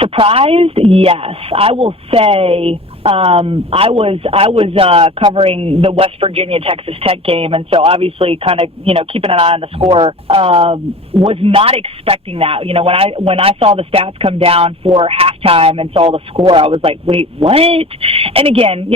Surprised? Yes. I will say I was covering the West Virginia Texas Tech game, and so obviously kind of keeping an eye on the score. Was not expecting that. When I saw the stats come down for halftime and saw the score, I was like, wait, what? And again,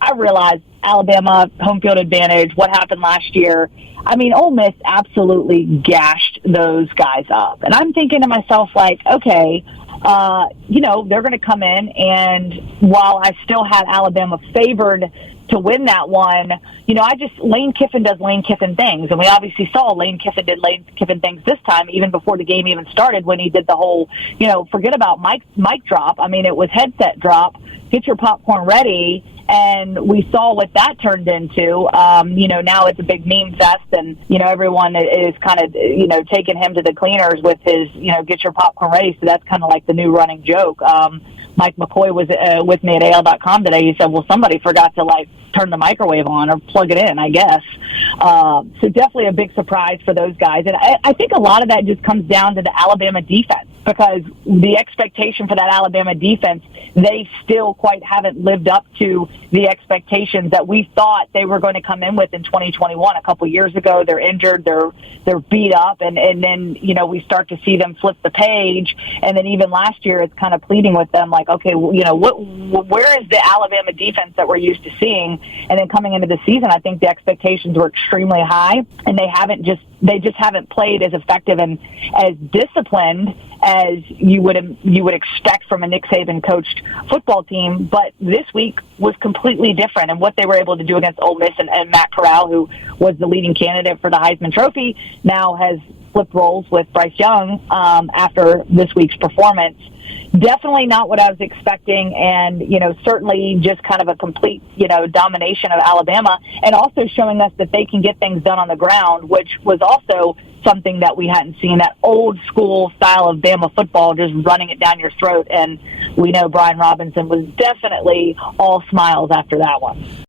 I realized Alabama home field advantage. What happened last year? I mean, Ole Miss absolutely gashed those guys up, and I'm thinking to myself, like, okay. They're going to come in, and while I still had Alabama favored to win that one, Lane Kiffin does Lane Kiffin things, and we obviously saw Lane Kiffin did Lane Kiffin things this time, even before the game even started, when he did the whole, forget about mic drop. I mean, it was headset drop, get your popcorn ready, and we saw what that turned into. Now it's a big meme fest, and, everyone is kind of, taking him to the cleaners with his, get your popcorn ready. So that's kind of like the new running joke. Mike McCoy was with me at AL.com today. He said, well, somebody forgot to, turn the microwave on or plug it in, I guess. So definitely a big surprise for those guys. And I think a lot of that just comes down to the Alabama defense, because the expectation for that Alabama defense, they still quite haven't lived up to the expectations that we thought they were going to come in with in 2021. A couple years ago, they're injured, they're beat up, and then, we start to see them flip the page. And then even last year, it's kind of pleading with them like, okay, where is the Alabama defense that we're used to seeing? And then coming into the season, I think the expectations were extremely high, and they just haven't played as effective and as disciplined as you would expect from a Nick Saban coached football team. But this week was completely different, and what they were able to do against Ole Miss and Matt Corral, who was the leading candidate for the Heisman Trophy, now has flipped roles with Bryce Young after this week's performance. Definitely not what I was expecting, and, certainly just kind of a complete, domination of Alabama, and also showing us that they can get things done on the ground, which was also something that we hadn't seen, that old school style of Bama football, just running it down your throat. And we know Brian Robinson was definitely all smiles after that one.